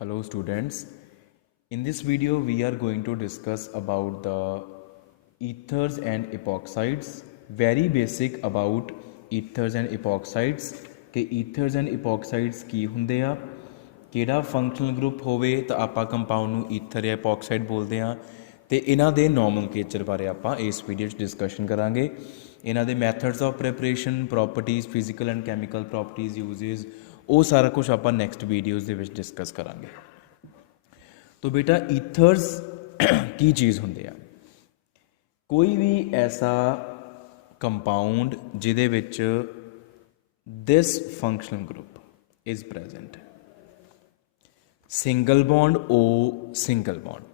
Hello students, in this video we are going to discuss about the ethers and epoxides, very basic about ethers and epoxides कि ethers and epoxides ਕੀ ਹੁੰਦੇ ਆ, ਕਿਹੜਾ functional group ਹੋਵੇ ਤਾਂ ਆਪਾਂ compound ਨੂੰ ether ਜਾਂ epoxide ਬੋਲਦੇ ਆ ਤੇ ਇਹਨਾਂ ਦੇ ਨੋਮਨਕਲੇਚਰ ਬਾਰੇ ਆਪਾਂ ਇਸ ਵੀਡੀਓ 'ਚ ਡਿਸਕਸ਼ਨ ਕਰਾਂਗੇ। ਇਹਨਾਂ ਦੇ methods of preparation, properties, physical and chemical properties, uses, ਉਹ ਸਾਰਾ ਕੁਝ ਆਪਾਂ ਨੈਕਸਟ ਵੀਡੀਓਜ਼ ਦੇ ਵਿੱਚ ਡਿਸਕਸ ਕਰਾਂਗੇ। ਤੋ ਬੇਟਾ ਈਥਰਸ ਕੀ ਚੀਜ਼ ਹੁੰਦੇ ਆ? ਕੋਈ ਵੀ ਐਸਾ ਕੰਪਾਊਂਡ ਜਿਹਦੇ ਵਿੱਚ this functional group is present, single bond O single bond,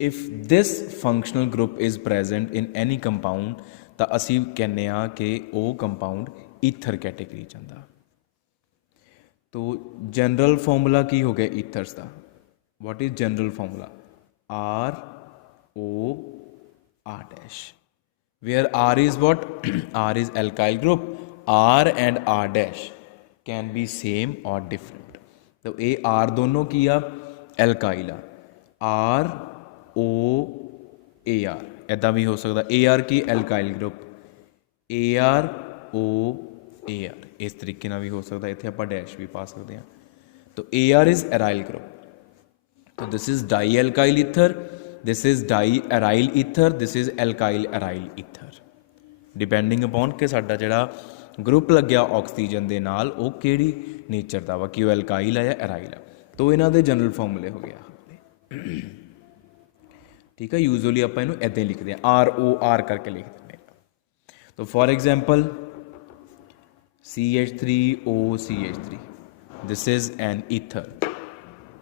if this functional group is present in any compound ਤਾਂ ਅਸੀਂ ਕਹਿੰਦੇ ਆ ਕਿ ਉਹ ਕੰਪਾਊਂਡ ਈਥਰ ਕੈਟੇਗਰੀ ਚ ਆਉਂਦਾ। ਤੋ ਜਨਰਲ ਫਾਰਮੂਲਾ ਕੀ ਹੋ ਗਿਆ ਈਥਰਸ ਦਾ? What is general formula? ROR dash, where R is what? R is alkyl group, R and R dash can be same or different। तो ये R दोनों की आ एल्काइल आ, ROAR इदा भी हो सकता। AR की एल्काइल ग्रुप, AROAR इस तरीके भी हो सकता। इतने आप डैश भी पा सकते हैं। तो AR इज एराइल ग्रुप, तो this is dialkyl ether, this is diaryl ether, this is alkyl aryl ether, depending upon कि साडा जिहड़ा ग्रुप लग्या ऑक्सीजन के नाल वो किहड़ी नेचर का वा, कि वो एल्काइल है या एराइल है। तो इन्हां दे जनरल फॉर्मूले हो गया। ठीक है, यूजुअली आप इन्हूं इदां ही लिखते हैं, ROR करके लिख देते हैं। तो for example CH3OCH3, this is an ether.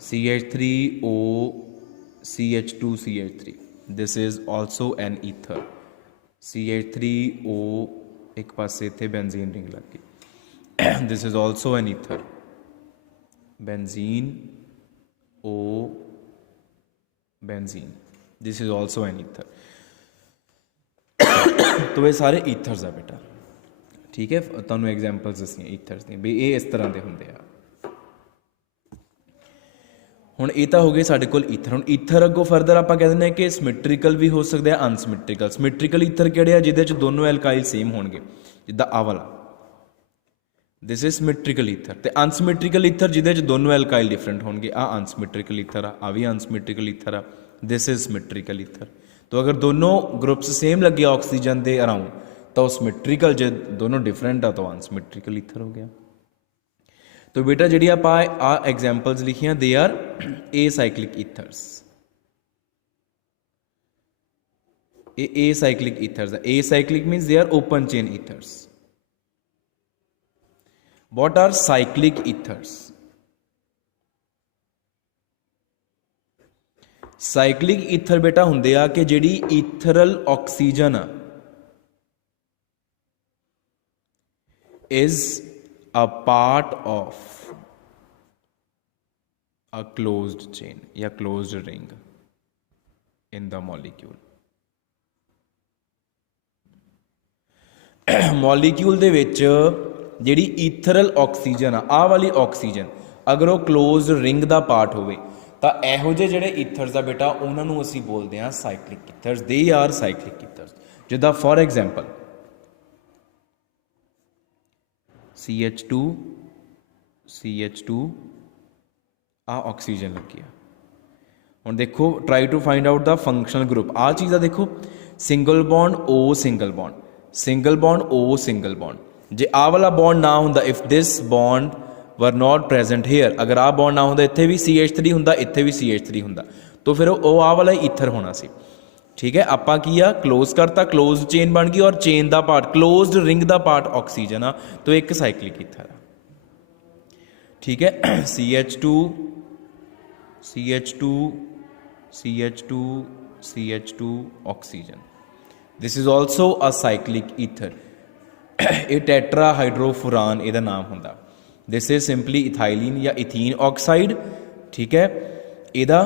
CH3OCH2CH3, this is also an ether. CH3O एक पास इतने बेंजीन रिंग लग गई, this is also an ether. Benzene O benzene, this is also an ether. तो ये सारे ईथर्स आ बेटा। ठीक है, तुहानूं एग्जाम्पल्स दसियां ईथर्स दी भी ये इस तरह के होंगे आ। हुण ये तो हो गए साडे कोल ईथर। हुण ईथर अगों फरदर आप कह दें कि सिमेट्रिकल भी हो सकते हैं, अनसिमेट्रिकल। सिमेट्रिकल ईथर किहड़े आ? जिहदे च दोनों एल्काइल सेम होणगे, जिद्दां आ वाला, दिस इज सिमेट्रिकल ईथर। ते अनसिमेट्रिकल ईथर जिहदे च दोनों एल्काइल डिफरेंट होणगे, आ अनसिमेट्रिकल ईथर आ भी अनसिमेट्रिकल ईथर आ, दिस इज सिमेट्रिकल ईथर। तो अगर दोनों ग्रुप्स सेम लगे ऑक्सीजन के अराउंड तो सिमेट्रिकल, जो दोनों डिफरेंट आ तो अनसिमेट्रिकल ईथर हो गया। तो बेटा जी आप एग्जाम्पल्स लिखियां, they are acyclic ethers. Acyclic ethers, acyclic means they are open chain ethers. What are cyclic ethers? Cyclic ether बेटा हुंदे आ कि जिहड़ी ethereal oxygen is a part of a closed chain या closed ring in the molecule। Molecule दे विच जिहड़ी ethereal oxygen आ वाली ऑक्सीजन अगर वो क्लोज रिंग का पार्ट होवे तो इहो ਜਿਹੇ ਜਿਹੜੇ ईथर्स आ बेटा उन्हां नूं असीं बोलते हैं cyclic ethers. They are cyclic ethers. जिद्दां फॉर एग्जाम्पल CH2 आ ऑक्सीजन लगी है। हुण देखो, try to find out the functional group. आ चीज़ आ देखो, single bond O single bond, single bond O single bond. जे आ वाला बॉन्ड ना हुंदा, if this bond were not present here, अगर आ बॉन्ड ना हुंदा, इत्थे भी CH3 हुंदा, इत्थे भी CH3 हुंदा, तो फिर वो आ वाला ईथर होना सी। ठीक है, आपां की आ क्लोज करता, क्लोज चेन बन गई और चेन का पार्ट, क्लोज्ड रिंग का पार्ट ऑक्सीजन आ, तो एक साइक्लिक ईथर आ। ठीक है, CH2 oxygen, this is also a cyclic ether. ये टेट्राहाइड्रोफुरान इहदा नाम हुंदा। दिस इज सिंपली इथाइलिन या इथीन ऑक्साइड। ठीक है, इहदा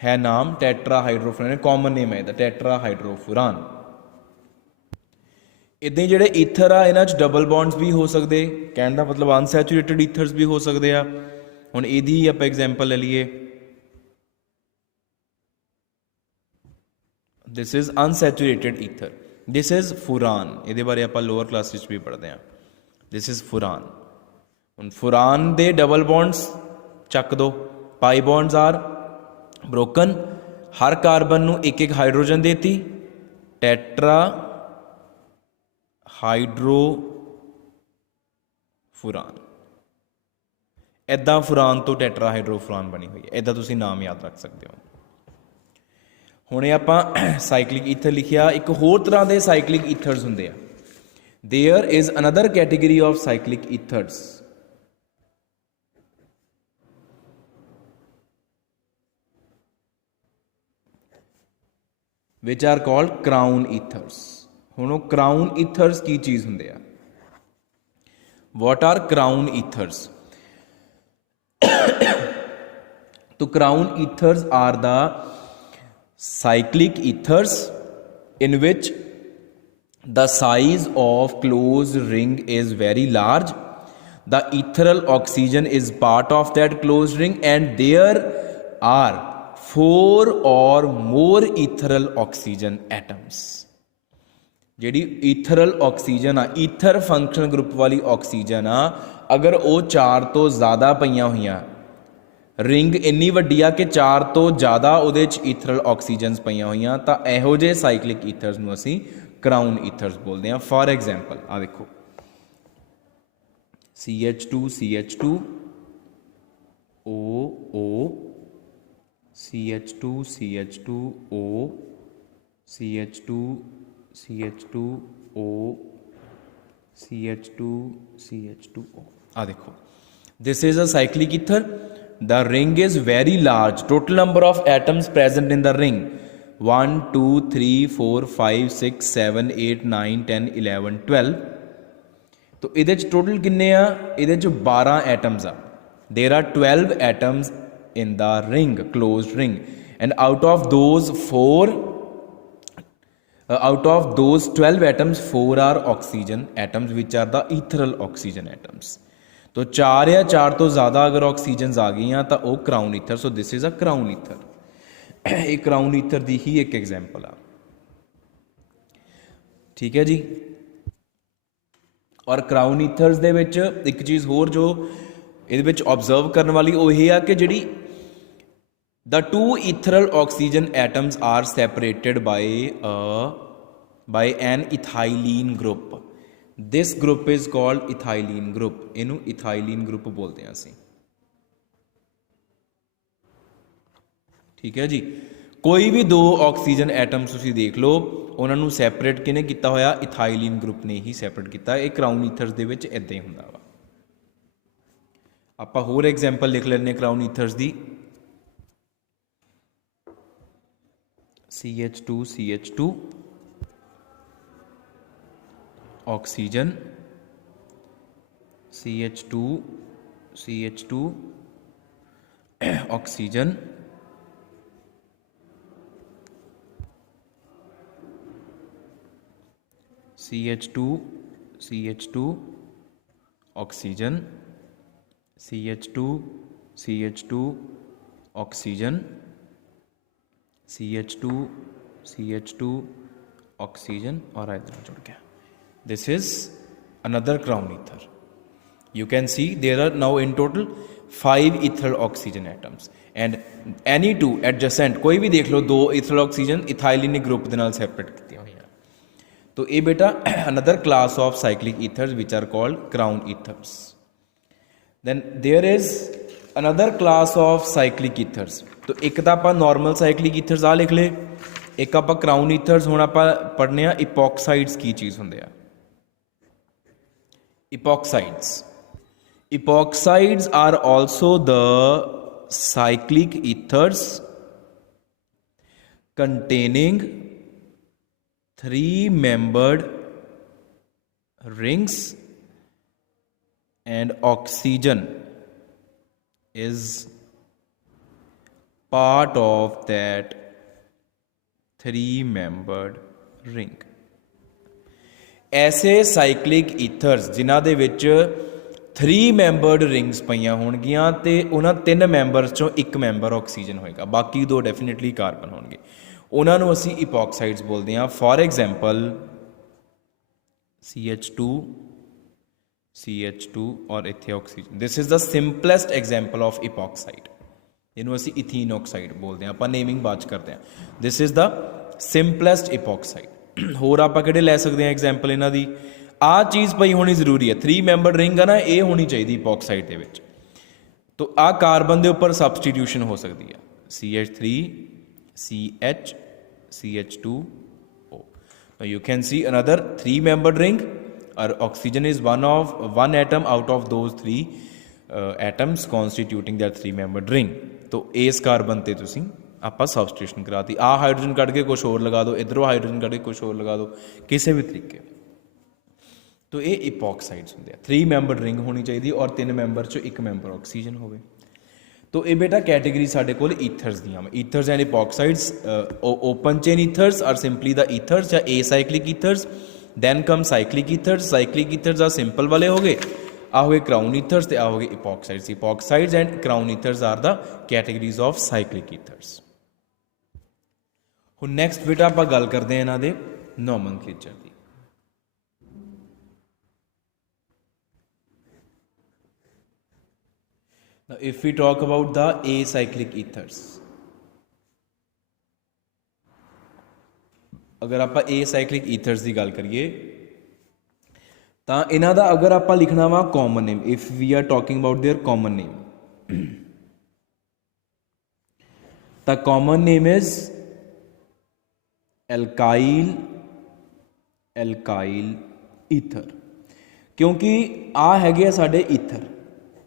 है नाम टेट्राहाइड्रोफुरान, कॉमन नेम है इहदा टेट्राहाइड्रोफुरान। इदां ही जिहड़े ईथर आ इन्हां च डबल बॉन्ड्स भी हो सकते, कहने का मतलब अनसैचुरेटेड ईथर्स भी हो सकते हैं। हुण इहदी आपां एग्जाम्पल ले लीए, this is unsaturated ether, this is फुरान, ये बारे आप लोअर क्लास भी पढ़ते हैं, दिस इज फुरान। हुण फुरान दे डबल बॉन्ड्स चक दो, पाई बॉन्ड्स आर ब्रोकन, हर कार्बन नूं एक एक हाइड्रोजन देती, टैट्रा हाइड्रो फुरान, इदां फुरान तो टैट्रा हाइड्रो फुरान बनी हुई है, इदां तुसीं नाम याद रख सकते हो। हुणे आपां साइक्लिक ईथर लिखिया, एक होर तरह के साइक्लिक ईथर्स हुंदे आ, there is another category of cyclic ethers which are called crown ethers. हुण वो क्राउन ईथर्स की चीज़ हुंदे आ, वॉट आर क्राउन ईथर्स? तो crown ethers are the cyclic ethers in which the size of closed ring is very large, the ethereal oxygen is part of that closed ring, and there are 4 or more ethereal oxygen atoms। ਜਿਹੜੀ ਈਥਰਲ oxygen ਆ, ether function group ਵਾਲੀ oxygen ਆ, ਅਗਰ ਉਹ 4 ਤੋਂ ਜ਼ਿਆਦਾ ਪਈਆਂ ਹੋਈਆਂ, ਰਿੰਗ ਇੰਨੀ ਵੱਡੀ ਆ ਕਿ 4 ਤੋਂ ਜ਼ਿਆਦਾ ਉਹਦੇ 'ਚ ਈਥਰਲ ਆਕਸੀਜਨਸ ਪਈਆਂ ਹੋਈਆਂ, ਤਾਂ ਇਹੋ ਜਿਹੇ ਸਾਈਕਲਿਕ ਈਥਰਸ ਨੂੰ ਅਸੀਂ ਕਰਾਊਨ ਈਥਰਸ ਬੋਲਦੇ ਹਾਂ। ਫਾਰ ਐਗਜ਼ਾਮਪਲ ਆ ਦੇਖੋ, CH2 OO, CH2 O, CH2 O, CH2 O। आ देखो, this is a cyclic ether, the ring is very large, total number of atoms present in the ring 1 2 3 4 5 6 7 8 9 10 11 12। तो ਇਹਦੇ ਚ ਟੋਟਲ ਕਿੰਨੇ ਆ? ਇਹਦੇ ਚ 12 ਐਟਮਸ ਆ, there are 12 atoms in the ring, closed ring, and out of those 12 atoms 4 are oxygen atoms which are the ethereal oxygen atoms। तो 4 या 4 तो ज़्यादा अगर ऑक्सीजनस आ गई तो वह crown ether. So this is a crown ether, एक crown ether की ही एक एग्जाम्पल आ, ठीक है जी। और क्राउन ईथर्स दे विच एक चीज़ होर जो ये ऑबजर्व करने वाली वो ये आ कि जी the 2 ethereal oxygen atoms are separated by an ethylene group. This group is called ethylene group, इनू इथाइलीन ग्रुप बोलते हैं असी, ठीक है जी। कोई भी 2 ऑक्सीजन एटम्स तुसीं देख लो, उन्होंने सैपरेट किने किया होया? इथाइलीन ग्रुप ने ही सैपरेट किया। ये क्राउन ईथर्स दे विच इदां ही हुंदा वा। आपां होर एग्जाम्पल लिख लैंदे क्राउन ईथर्स दी, CH2 oxygen, CH2 oxygen, CH2 oxygen, CH2 oxygen, CH2 oxygen, और इधर जुड़ गया। This is another crown ether. You can see there are now in total 5 ethereal oxygen atoms, and any 2 adjacent कोई भी देख लो 2 ethereal oxygen ethylene group के नाल separate की हुई हैं। तो ये बेटा another class of cyclic ethers which are called crown ethers। Then there is another class of cyclic ethers। तो एक तो आप नॉर्मल साइक्लिक ईथर्स आ लिख ले, एक आप क्राउन ईथर्स। हुण आप पढ़ने आ इपॉक्साइड्स की चीज़ होंदे आ। Epoxides are also the cyclic ethers containing 3-membered rings, and oxygen is part of that 3-membered ring। ऐसे साइक्लिक ईथर्स जिन्हां दे विच 3 ਮੈਂਬਰਡ ਰਿੰਗਸ ਪਈਆਂ ਹੋਣਗੀਆਂ ਤੇ ਉਹਨਾਂ 3 ਮੈਂਬਰਸ ਚੋਂ ਇੱਕ ਮੈਂਬਰ ਆਕਸੀਜਨ ਹੋਏਗਾ, ਬਾਕੀ 2 ਡੈਫੀਨੇਟਲੀ ਕਾਰਬਨ ਹੋਣਗੇ। ਉਹਨਾਂ ਨੂੰ ਅਸੀਂ ਇਪੋਕਸਾਈਡਸ ਬੋਲਦੇ ਹਾਂ। ਫੋਰ ਐਗਜ਼ਾਮਪਲ CH2 ਔਰ ਇੱਥੇ oxygen. This is the simplest example of epoxide. ਇਹਨੂੰ ਅਸੀਂ ਇਥੀਨ ਆਕਸਾਈਡ ਬੋਲਦੇ ਹਾਂ, ਆਪਾਂ ਨੇਮਿੰਗ ਬਾਅਦ 'ਚ ਕਰਦੇ ਹਾਂ। This is the simplest epoxide. ਹੋਰ ਆਪਾਂ ਕਿਹੜੇ ਲੈ ਸਕਦੇ ਹਾਂ ਐਗਜ਼ਾਮਪਲ ਇਹਨਾਂ ਦੀ? ਆਹ ਚੀਜ਼ ਪਈ ਹੋਣੀ ਜ਼ਰੂਰੀ ਹੈ, 3 ਮੈਂਬਰ ਰਿੰਗ ਆ ਨਾ, ਇਹ ਹੋਣੀ ਚਾਹੀਦੀ ਇਪੋਕਸਾਈਡ ਦੇ ਵਿੱਚ। ਤੋ ਆਹ ਕਾਰਬਨ ਦੇ ਉੱਪਰ ਸਬਸਟੀਟਿਊਸ਼ਨ ਹੋ ਸਕਦੀ ਹੈ, CH3 CH CH2O। Now you can see another 3 membered ring, or oxygen is one atom out of those 3 atoms constituting that 3 membered ring। तो इस कार्बन ਤੇ ਤੁਸੀਂ ਆਪਾਂ ਸਬਸਟੀਟਿਊਸ਼ਨ ਕਰਾਤੀ। ਆਹ ਹਾਈਡਰੋਜਨ ਕੱਢ ਕੇ ਕੁਛ ਹੋਰ ਲਗਾ ਦਿਓ, ਇੱਧਰੋਂ ਹਾਈਡਰੋਜਨ ਕੱਢ ਕੇ ਕੁਛ ਹੋਰ ਲਗਾ ਦਿਓ, ਕਿਸੇ ਵੀ ਤਰੀਕੇ। तो ये इपॉक्साइड्स होंगे। 3 मैंबर्ड रिंग होनी चाहिए और 3 मैंबर चो 1 मैंबर ऑक्सीजन होवे। तो ये बेटा कैटेगरी साडे कोल ईथर्स दियां। Ethers and epoxides, open chain ethers are simply the ethers या acyclic ethers. Then come cyclic ethers. Cyclic ethers आ सिंपल वाले हो गए, आ हो गए क्राउन ईथर्स, ते आ हो गए epoxides. Epoxides and crown ethers are the categories of cyclic ethers. हुण नैक्सट बेटा आपां गल करदे हां इन्हां दे नोमनक्लेचर दी। Now, if we talk about the acyclic ethers, अगर आप acyclic ethers की गल करिए तो इन्हां दा अगर आप लिखना वा common name, if we are talking about their common name, the common name is alkyl ether। क्योंकि आ है साडे ईथर,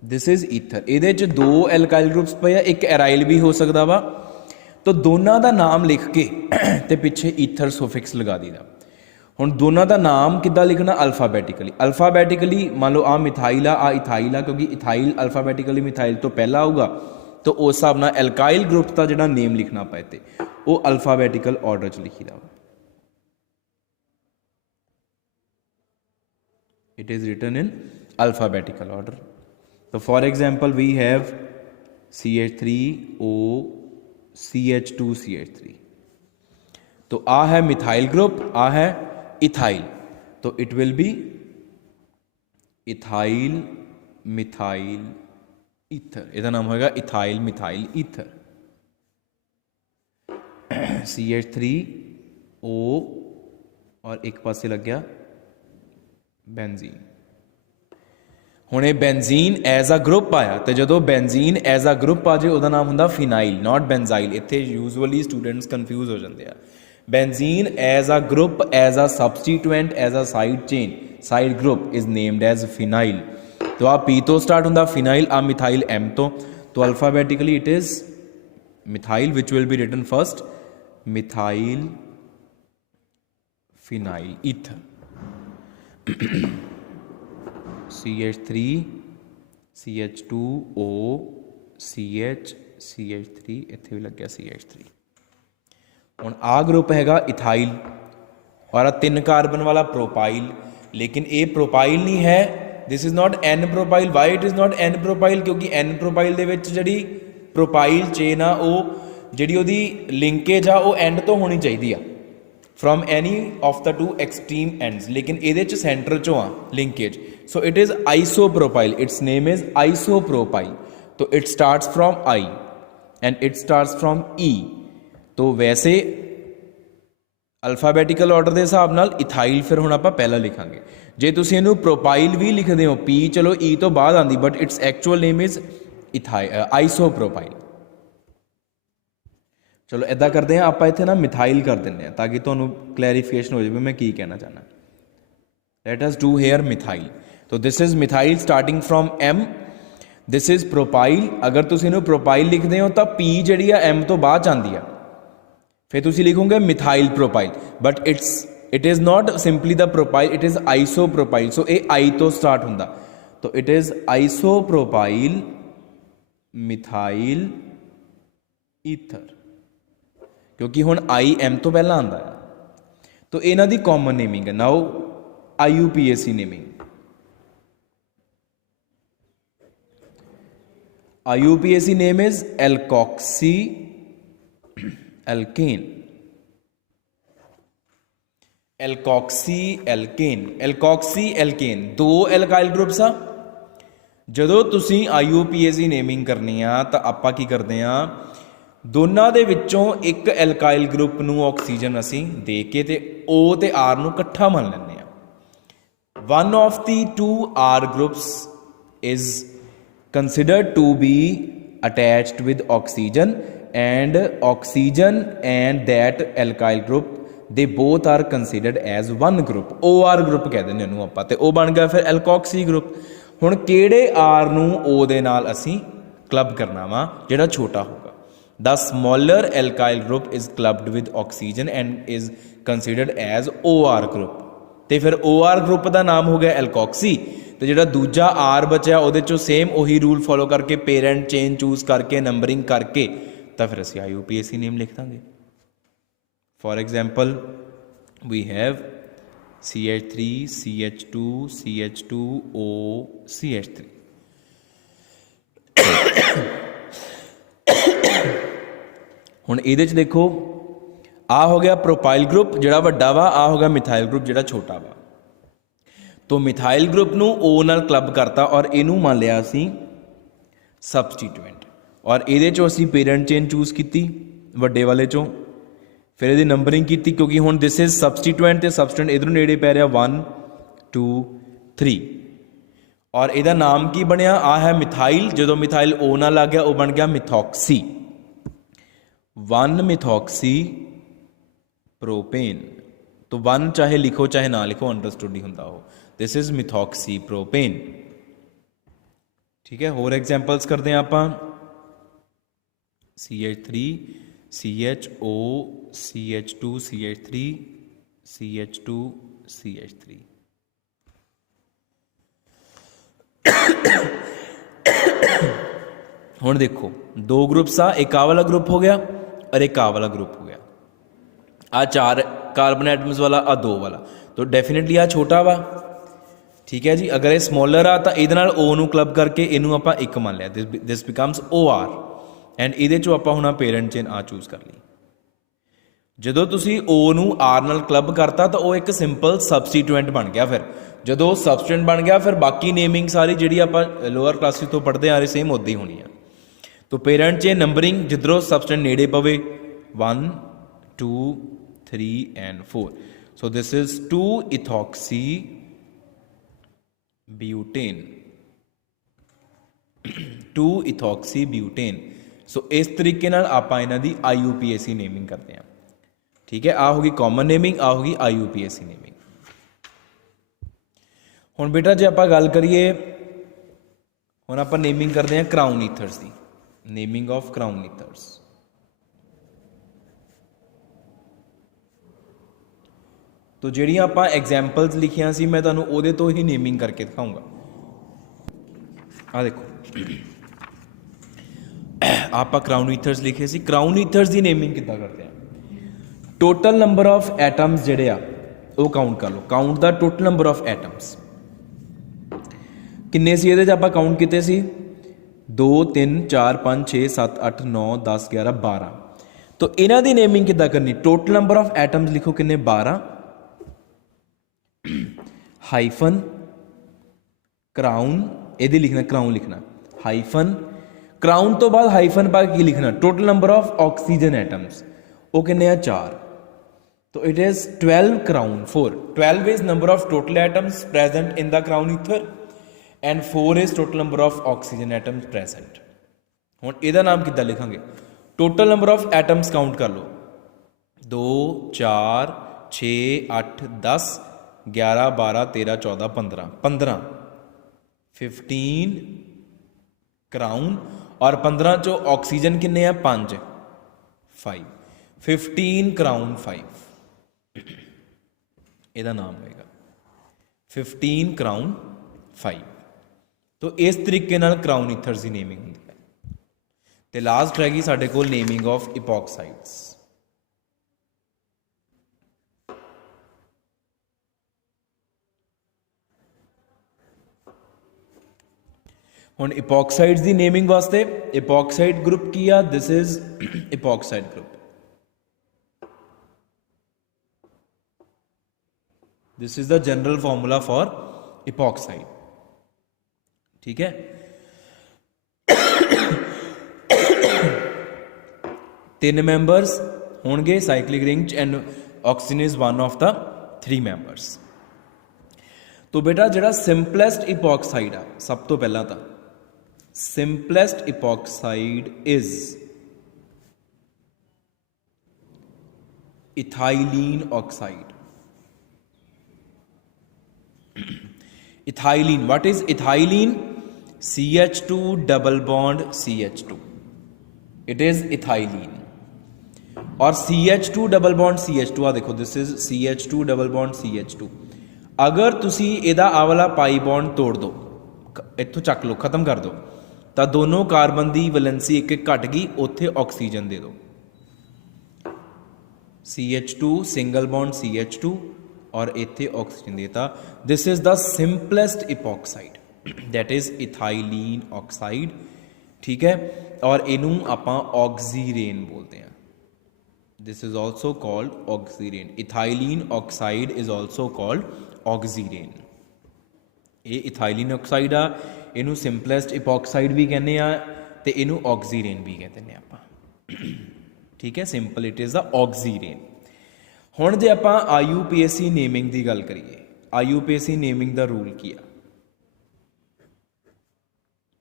दिस इज ईथर। ये 2 एल्काइल ग्रुप्स पे है, एक एराइल भी हो सकता वा। तो दोनों का नाम लिख के ते पिछे ईथर सुफिक्स लगा दीदा। हुण दोनों का नाम किद्दां लिखना? अल्फाबैटिकली। अल्फाबैटिकली मान लो आ मिथाइल आ इथाइल आ, क्योंकि इथाइल अल्फाबैटिकली मिथाइल तो पहला आऊगा, तो उस हिसाब नाल एल्काइल ग्रुप का जिहड़ा नेम लिखना पाए ते वो अल्फाबैटिकल ऑर्डर च लिखीदा वा। It is written in alphabetical order. तो for example we have CH3O CH2 CH3। तो आ है मिथाइल ग्रुप, आ है इथाइल, तो it will B ethyl methyl ether. इसका नाम होगा इथाइल मिथाइल ईथर। CH3O और एक पासे लग गया बेंजीन। हुण ये बेंजीन एज अ ग्रुप आया, तो जो बेंजीन एज अ ग्रुप आ जाए उसका नाम होंदा फिनाइल, नॉट बेंजाइल। इत्थे यूजअली स्टूडेंट्स कन्फ्यूज हो जाते हैं। Benzene as a group, as a substituent, as a side chain, side group is named as phenyl. तो आ P तो स्टार्ट होंदा फिनाइल, आ मिथाइल M तो alphabetically it is methyl which will be written first methyl phenyl ether. CH3 CH2O CH CH3, इत्थे भी लग गया CH3। हुण आ ग्रुप हैगा इथाइल और आ 3 कार्बन वाला प्रोपाइल, लेकिन ये प्रोपाइल नहीं है। This is not N propyl. Why it is not N propyl? क्योंकि N प्रोपाइल दे विच जिहड़ी प्रोपाइल चेन आ वो जिहड़ी उहदी लिंकेज आ वो एंड तो होनी चाहिए आ, from any of the 2 extreme ends, लेकिन ये सेंटर चो आ linkage. So it is isopropyl. Its name is isopropyl. तो it starts from I and it starts from E। तो वैसे अल्फाबैटिकल ऑर्डर के हिसाब नाल इथाइल फिर हुण आपां पहला लिखांगे। जे तुसीं इहनूं प्रोपाइल भी लिखदे हो, P चलो E तो बाद आंदी, but its actual name is isopropyl. चलो इदा करते हैं, आप इत्थे ना मिथाइल कर देंगे ताकि तुहानूं क्लैरिफिकेशन हो जाए मैं की कहना चाहना। Let us do here methyl. तो this is methyl starting from M। This is propyl. अगर तुसीं इहनूं प्रोपाइल लिखते हो तो P जिहड़ी आ M तो बाद आंदी आ, फिर तुसीं लिखोगे methyl propyl, but it is not simply the propyl, it is isopropyl. So ये I तो स्टार्ट होंदा, तो it is isopropyl methyl ether, क्योंकि हुण I M तो पहला आंदा है। तो इन्हां दी कॉमन नेमिंग है। Now IUPAC naming. IUPAC name is alkoxy alkane. Alkoxy alkane दो एल्काइल ग्रुप्स आ। ਜਦੋਂ ਤੁਸੀਂ IUPAC ਨੇਮਿੰਗ ਕਰਨੀ ਆ ਤਾਂ ਆਪਾਂ ਕੀ ਕਰਦੇ ਆ, ਦੋਨਾਂ ਦੇ ਵਿੱਚੋਂ ਇੱਕ ਐਲਕਾਈਲ ਗਰੁੱਪ ਨੂੰ ਆਕਸੀਜਨ ਅਸੀਂ ਦੇ ਕੇ ਤੇ O ਤੇ R ਨੂੰ ਇਕੱਠਾ ਮੰਨ ਲੈਂਦੇ ਆ। One of the two R groups is considered to be attached with oxygen and that alkyl group they both are considered as one group, OR group ਕਹਿ ਦਿੰਦੇ ਉਹਨੂੰ ਆਪਾਂ, ਤੇ ਉਹ ਬਣ ਗਿਆ ਫਿਰ ਐਲਕੋਕਸੀ ਗਰੁੱਪ। ਹੁਣ ਕਿਹੜੇ R ਨੂੰ O ਦੇ ਨਾਲ ਅਸੀਂ ਕਲੱਬ ਕਰਨਾ ਵਾ ਜਿਹੜਾ ਛੋਟਾ ਹੋਊਗਾ। The smaller alkyl group is clubbed with oxygen and is considered as OR group, ਤੇ ਫਿਰ OR ਗਰੁੱਪ ਦਾ ਨਾਮ ਹੋ ਗਿਆ ਐਲਕੋਕਸੀ। ਤੇ ਜਿਹੜਾ ਦੂਜਾ R ਬਚਿਆ ਉਹਦੇ ਚੋਂ ਸੇਮ ਉਹੀ ਰੂਲ ਫੋਲੋ ਕਰਕੇ ਪੇਰੈਂਟ ਚੇਨ ਚੂਜ਼ ਕਰਕੇ ਨੰਬਰਿੰਗ ਕਰਕੇ ਤਾਂ ਫਿਰ ਅਸੀਂ IUPAC ਨੇਮ ਲਿਖ ਦਾਂਗੇ। For example we have CH3 CH2 CH2O CH3। ਹੁਣ ਇਹਦੇ ਚ ਦੇਖੋ ਆ ਹੋ ਗਿਆ ਪ੍ਰੋਪਾਈਲ ਗਰੁੱਪ ਜਿਹੜਾ ਵੱਡਾ ਵਾ, ਆ ਹੋ ਗਿਆ ਮਿਥਾਈਲ ਗਰੁੱਪ ਜਿਹੜਾ ਛੋਟਾ ਵਾ। तो मिथाइल ग्रुप ਨੂੰ O ਨਾਲ ਕਲੱਬ ਕਰਤਾ ਔਰ ਇਹਨੂੰ ਮੰਨ ਲਿਆ ਅਸੀਂ ਸਬਸਟੀਟੂਐਂਟ, ਔਰ ਇਹਦੇ ਚੋਂ ਅਸੀਂ ਪੇਰੈਂਟ ਚੇਨ ਚੂਜ਼ ਕੀਤੀ ਵੱਡੇ ਵਾਲੇ ਚੋਂ, ਫਿਰ ਇਹਦੀ ਨੰਬਰਿੰਗ ਕੀਤੀ ਕਿਉਂਕਿ ਹੁਣ ਦਿਸ ਇਜ਼ ਸਬਸਟੀਟੂਐਂਟ ਤੇ ਸਬਸਟੈਂਟ ਇਧਰੋਂ ਨੇੜੇ ਪੈ ਰਿਹਾ 1 2 3, ਔਰ ਇਹਦਾ ਨਾਮ ਕੀ ਬਣਿਆ, ਆ ਹੈ ਮਿਥਾਈਲ। ਜਦੋਂ ਮਿਥਾਈਲ O ਨਾਲ ਲੱਗ ਗਿਆ ਉਹ ਬਣ ਗਿਆ ਮਿਥੋਕਸੀ, 1 ਮਿਥੋਕਸੀ प्रोपेन। तो 1 चाहे लिखो चाहे ना लिखो अंडरस्टूड ही होंदा हो। This is methoxy propane. ठीक है, होर एग्जाम्पल्स करते हैं आप। CH3 CHO CH2 CH3 CH2 CH3। हुण देखो दो ग्रुप्स आ, एक आ वाला ग्रुप हो गया और एक आ वाला ग्रुप हो गया। आ 4 कार्बन एटम्स वाला, आ 2 वाला, तो डेफिनेटली आ छोटा वा। ठीक है जी, अगर ये स्मॉलर आ तो ये O ਨੂੰ क्लब करके इनू आप एक मान लिया, दिस बिकम्स OR एंड ये आप होना पेरेंट चेन आ चूज कर ली। जो तुसी O ਨੂੰ R ਨਾਲ क्लब करता तो वो एक सिंपल सबस्टीट्यूएंट बन गया। फिर जो सबस्टीट्यूएंट बन गया फिर बाकी नेमिंग सारी जी आप लोअर क्लासिस तो पढ़ते आ रहे सेम उदा ही होनी है। तो पेरेंट चेन नंबरिंग जिधरों सबस्टीट्यूएंट नेड़े पवे 1 2 3 and 4। So this is 2-ethoxy butane 2-ethoxy butane। सो इस तरीके नाल आपां इन्हां दी IUPAC नेमिंग करते हैं। ठीक है, आ होगी कॉमन नेमिंग, आ होगी IUPAC नेमिंग। हुण बेटा जे आपां गल करिए, हुण आपां नेमिंग करते हैं crown ethers the, naming of crown ethers. तो ਜਿਹੜੀਆਂ ਆਪਾਂ ਐਗਜ਼ਾਮਪਲਸ ਲਿਖੀਆਂ ਸੀ ਮੈਂ ਤੁਹਾਨੂੰ ਉਹਦੇ ਤੋਂ ਹੀ ਨੇਮਿੰਗ ਕਰਕੇ ਦਿਖਾਉਂਗਾ। ਆ ਦੇਖੋ ਆਪਾਂ ਕਰਾਊਨ ਈਥਰਸ ਲਿਖੇ ਸੀ। ਕਰਾਊਨ ਈਥਰਸ ਦੀ ਨੇਮਿੰਗ ਕਿੱਦਾਂ ਕਰਦੇ ਆ, ਟੋਟਲ ਨੰਬਰ ਆਫ ਐਟਮਸ ਜਿਹੜੇ ਆ ਉਹ ਕਾਊਂਟ ਕਰ ਲਓ। Count the total number of atoms ਕਿੰਨੇ ਸੀ, ਇਹਦੇ 'ਚ ਆਪਾਂ ਕਾਊਂਟ ਕੀਤੇ ਸੀ 2 3 4 5 6 7 8 9 10 11 12। तो ਇਹਨਾਂ ਦੀ ਨੇਮਿੰਗ ਕਿੱਦਾਂ ਕਰਨੀ, ਟੋਟਲ ਨੰਬਰ ਆਫ ਐਟਮਸ ਲਿਖੋ ਕਿੰਨੇ 12 हाइफन क्राउन, ये लिखना क्राउन लिखना हाइफन क्राउन तो बाद हाइफन पा की लिखना total number of oxygen atoms वो किन्ने 4। तो it is 12 crown 4। 12 is number of total atoms present in the crown ether and 4 is total number of oxygen atoms present. हुण इहदा नाम किद्दां लिखांगे, total number of atoms count कर लो 2 4 6 8 10 11 12 13 14 15 15 15 क्राउन और 15 चो ऑक्सीजन किन्ने आ 5 5 15 क्राउन 5 ਇਹਦਾ ਨਾਮ ਹੋਏਗਾ 15 क्राउन 5। तो इस तरीके नाल क्राउन ईथर्स की नेमिंग होंदी है। तो लास्ट रहेगी साडे कोल नेमिंग ऑफ इपॉक्साइड्स। ਹੁਣ ਇਪੋਕਸਾइड्स ਦੀ ਨੇਮਿੰਗ ਵਾਸਤੇ ਇਪੋਕਸਾइड ग्रुप की आ, this is epoxide group, this is the general formula for epoxide. ठीक है, तीन मैंबर्स होंगे cyclic ring and oxygen is one of the 3 members. तो बेटा जिहड़ा सिंपलेस्ट इपॉक्साइड आ, सब तो पहला तो simplest epoxide is ethylene oxide। ethylene, what is ethylene? CH2 double bond CH2, it is ethylene। और CH2 डबल बॉन्ड CH2 आ देखो, this is CH2 double bond CH2। अगर तुसी इहदा आवला पाई बॉन्ड तोड़ दो, इत्थों चक लो, खत्म कर दो, तो दोनों कार्बन की वैलेंसी एक एक घट गई, उत्थे ऑक्सीजन दे दो, CH2 सिंगल बॉन्ड CH2 और इत्थे ऑक्सीजन देता। This is the simplest epoxide, that is ethylene oxide. ठीक है, और इनू आपां ऑक्सीरेन बोलते हैं, this is also called oxirane. Ethylene oxide is also called oxirane. ये इथाइलीन ऑक्साइड आ, इनू सिंपलेस्ट इपॉक्साइड भी कहने आ ते इनू ऑक्सीरेन भी कहते हैं आपां। ठीक है, simple it is the oxirane. हुण जे आपां IUPAC नेमिंग की गल करिए, IUPAC नेमिंग का रूल की आ,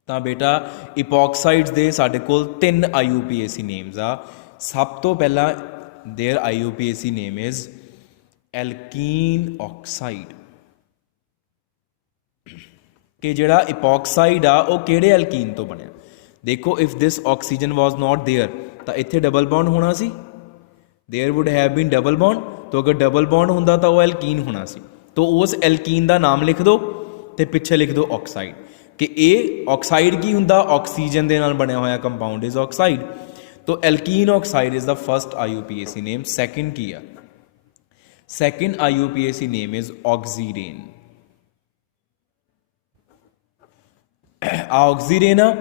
तो बेटा इपॉक्साइड्स दे साडे कोल 3 IUPAC नेम्स आ। सब तो पहला their IUPAC name is alkene oxide, कि जिहड़ा इपॉक्साइड आ वो किहड़े एल्कीन तो बनिया। देखो if this oxygen was not there तो इत्थे डबल बॉन्ड होना सी, there would have been double bond, तो अगर डबल बॉन्ड होंदा तो वह एल्कीन होना सी। तो उस एल्कीन का नाम लिख दो तो पिछे लिख दो ऑक्साइड, कि ये ऑक्साइड की हुंदा, ऑक्सीजन के नाल बनया होया कंपाउंड इज ऑक्साइड। तो alkene oxide is the first IUPAC name. Second की है, second IUPAC name is oxirane. Oxirane आ,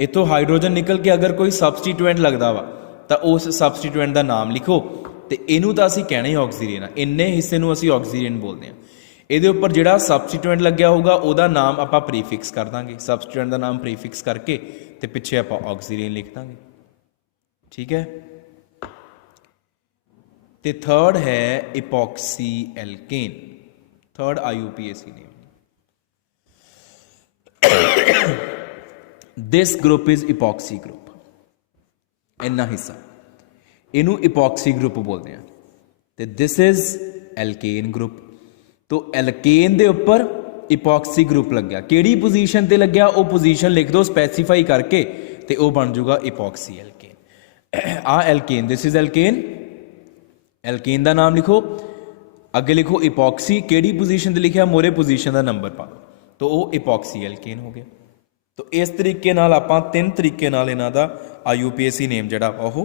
इतों हाइड्रोजन निकल के अगर कोई सबस्टीट्यूएंट लगता वा तो उस सबस्टीट्यूएंट का नाम लिखो, तो इनू तो असी कहना ही ऑक्सीरेन आ, इन्ने हिस्से नूं असी ऑक्सीरेन बोलते हैं। ये उपर जिहड़ा सबस्टीट्यूएंट लग्या होगा वह नाम आपां प्रीफिक्स कर देंगे, सबस्टीट्यूएंट का नाम प्रीफिक्स करके तो पिछे आपां ऑक्सीरेन लिख देंगे। ठीक है, तो थर्ड है epoxy alkane, third IUPAC name. This group is epoxy group, इन्ना हिस्सा इनू इपॉक्सी ग्रुप बोलते हैं। तो दिस इज एल्केन ग्रुप। तो एल्केन दे उपर इपॉक्सी ग्रुप लग गया, किहड़ी पोजीशन ते लग गया वो पोजीशन लिख दो स्पैसीफाई करके, तो वह बन जाऊगा इपॉक्सी एल्केन। आ alkane, this is alkane, alkane का नाम लिखो, अगे लिखो इपॉक्सी, किहड़ी पोजीशन ते लिखा मोरे पोजीशन का नंबर पा दो, तो वो इपॉक्सी एल्केन हो गया। तो इस तरीके नाल आपां 3 तरीके नाल इन्हां दा IUPAC नेम जिहड़ा ओह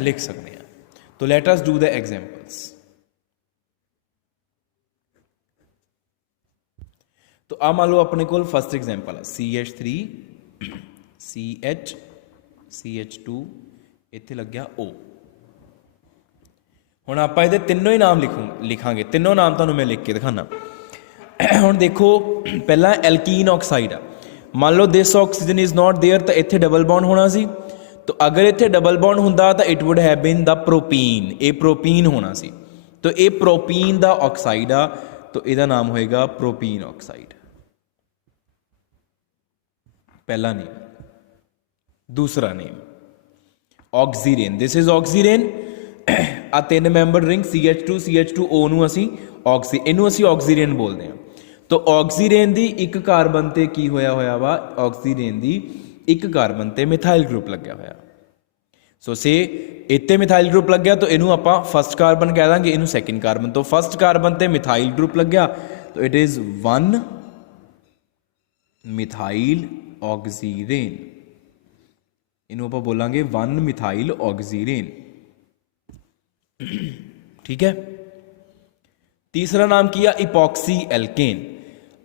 लिख सकते हैं। तो late us do the examples. तो आ मान लो अपने को फर्स्ट एग्जाम्पल है CH3 CH CH2 इत्थे लग गया O। हुण आपां इहदे तीनों ही नाम लिखांगे, तीनों नाम तुहानूं मैं लिख के दिखाना। हुण देखो पहला एल्कीन ऑक्साइड आ, मान लो this oxygen is not there, तो इत्थे डबल बॉन्ड होना सी। तो अगर इत्थे डबल बॉन्ड हुंदा तो it would have been the propene, ये प्रोपीन होना सी। तो ये प्रोपीन दा ऑक्साइड आ, तो इहदा नाम होएगा प्रोपीन ऑक्साइड, पहला नेम। दूसरा name oxirane, this is oxirane. आ 3 मैंबर रिंग CH2 CH2O नूं असीं इनू असीं ऑक्सीरेन बोलते हैं। तो ऑक्सीरेन दी एक कार्बन ते की होया होया वा, ऑक्सीरेन दी एक कार्बन ते मिथाइल ग्रुप लग्या होया। सो से इत्ते मिथाइल ग्रुप लग गया, तो इनू आपां फर्स्ट कार्बन कह देंगे, इनू सैकेंड कार्बन। तो फर्स्ट कार्बन ते मिथाइल ग्रुप लग गया, तो इट इज 1 मिथाइल ऑक्सीरेन। इनू आपां बोलांगे 1 मिथाइल ऑक्सीरेन। ठीक है, तीसरा नाम किया इपॉक्सी एल्केन।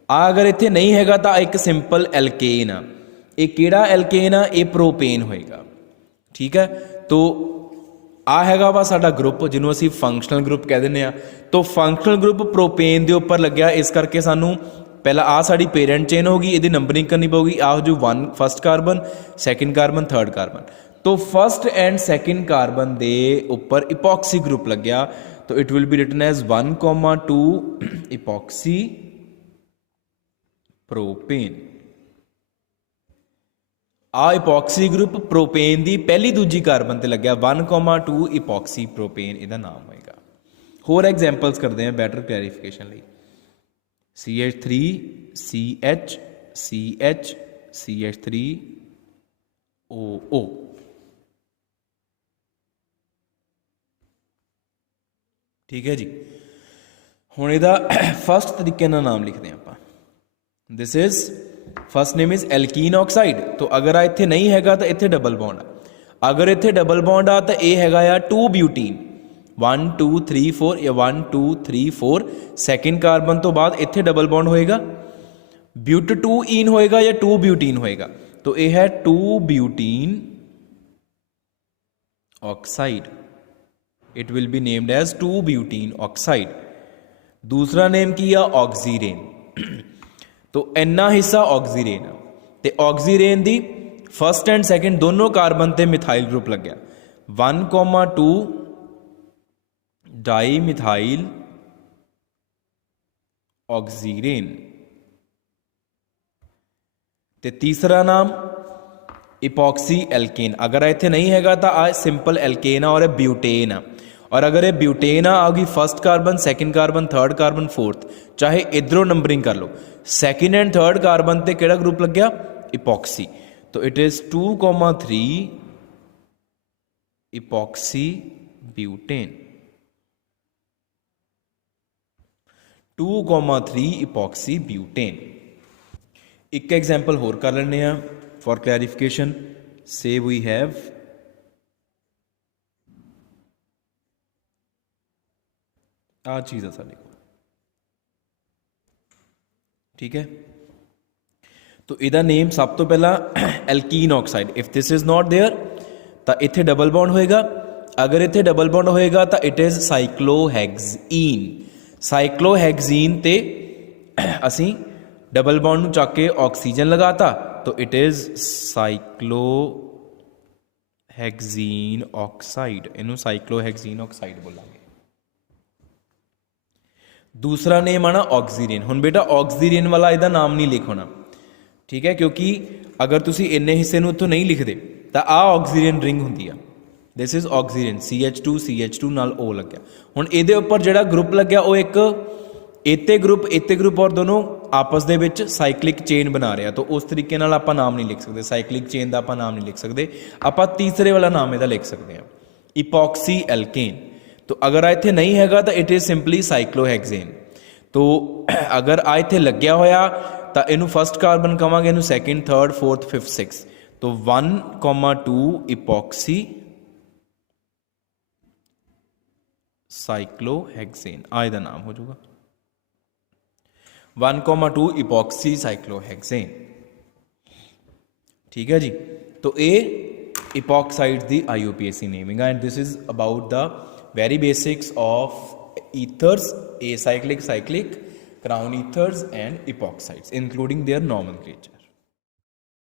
अगर इत्थे नहीं हैगा तो एक सिंपल एल्केन आ, ये किहड़ा एल्केन आ, ये प्रोपेन होएगा। ठीक है, तो आ हैगा वा साडा ग्रुप जिन्हों असीं फंक्शनल ग्रुप कह दिंदे आ। तो फंक्शनल ग्रुप प्रोपेन के उपर लग्या, इस करके सानू पहला आ साडी पेरेंट चेन होगी, इहदी नंबरिंग करनी पऊगी। आ हो जू 1 first carbon, second carbon, third carbon. तो फस्ट एंड सैकेंड कार्बन के उपर इपॉक्सी ग्रुप लग्या, तो it will be written as 1,2 epoxy propane. आ इपॉक्सी ग्रुप प्रोपेन की पहली दूजी कार्बन से लग्या 1,2 इपॉक्सी प्रोपेन, इहदा नाम होएगा। होर एग्जाम्पल्स करते हैं बैटर क्लैरिफिकेशन लई। CH3 CH CH CH3 OO। ठीक है जी, हुण इहदा फस्ट तरीके नाल नाम लिखते हैं आपां। This is first name is alkene oxide. तो अगर आ इत्थे नहीं हैगा तो इत्थे डबल बॉन्ड आ, अगर इत्थे डबल बॉन्ड आ तो यह हैगा आ 2 ब्यूटीन। 1 2 3 4 या 1 2 3 4 सैकेंड कार्बन तो बाद इत्थे डबल बॉन्ड होएगा, ब्यूट 2 इन होएगा या 2 ब्यूटीन होएगा। तो यह है 2 butene oxide, it will be named as 2 butene oxide. दूसरा नेम की आ ऑक्सीरेन। तो इन्ना हिस्सा ऑक्सीरेन आ, ते ऑक्सीरेन दी फस्ट एंड सैकेंड दोनों कार्बन ते मिथाइल ग्रुप लग्या 1,2 डाई मिथाइल ऑक्सीरेन। ते तीसरा नाम इपॉक्सी एल्केन। अगर इत्थे नहीं हैगा तो आ सिंपल एल्केन आ और ब्यूटेन आ। और अगर ये ब्यूटेन आ गई first carbon, second carbon, third carbon, fourth, चाहे इधरों नंबरिंग कर लो, सैकेंड एंड थर्ड कार्बन ते केड़ा ग्रुप लग गया इपॉक्सी। तो it is 2,3 epoxy butane. 2,3 epoxy butane. एक एग्जाम्पल होर कर लेने फॉर क्लैरिफिकेशन। से वी हैव आ चीज़ है साढ़े को। ठीक है, तो इहदा नेम सब तो पहला alkene oxide. If this is not there तो इत्थे डबल बॉन्ड होएगा, अगर इत्थे डबल बॉन्ड होएगा तो इट इज साइक्लोहेक्सीन। साइक्लोहेक्सीन ते असी डबल बॉन्ड नूं चक के ऑक्सीजन लगाता, तो इट इज साइक्लोहेक्सीन ऑक्साइड। इनू साइक्लोहेक्सीन ऑक्साइड बोलांगे। दूसरा नेम आना ऑक्सीरेन। हुण बेटा ऑक्सीरेन वाला इहदा नाम नहीं लिखना, ठीक है, क्योंकि अगर तुसी इन्ने हिस्से नूं इत्थों नहीं लिखते तो आ ऑक्सीरेन रिंग हुंदी आ। दिस इज ऑक्सीरेन CH2 नाल O लग गया। हुण इहदे उपर जिहड़ा ग्रुप लग्या वो एक इत्ते ग्रुप और दोनों आपस दे विच साइक्लिक चेन बना रहा। तो उस तरीके नाल आपां नाम नहीं लिख सकते, साइक्लिक चेन दा आपां नाम नहीं लिख सकते। आपां तीसरे वाला नाम इहदा लिख सकते हैं इपॉक्सी एल्केन। तो अगर आ इत्थे नहीं हैगा तो इट इज सिंपली साइक्लोहेक्सेन। तो अगर आ इत्थे लग्या होया तो इनू फस्ट कार्बन कहांगे, इनू second, third, fourth, fifth, six. तो 1,2 इपॉक्सी साइक्लोहेक्सेन आ इहदा नाम हो जाऊगा 1,2 इपॉक्सी साइक्लोहेक्सेन। ठीक है जी, तो ये इपॉक्साइड्स दी IUPAC naming and this is about the very basics of ethers, acyclic, cyclic, crown ethers and epoxides, including their nomenclature.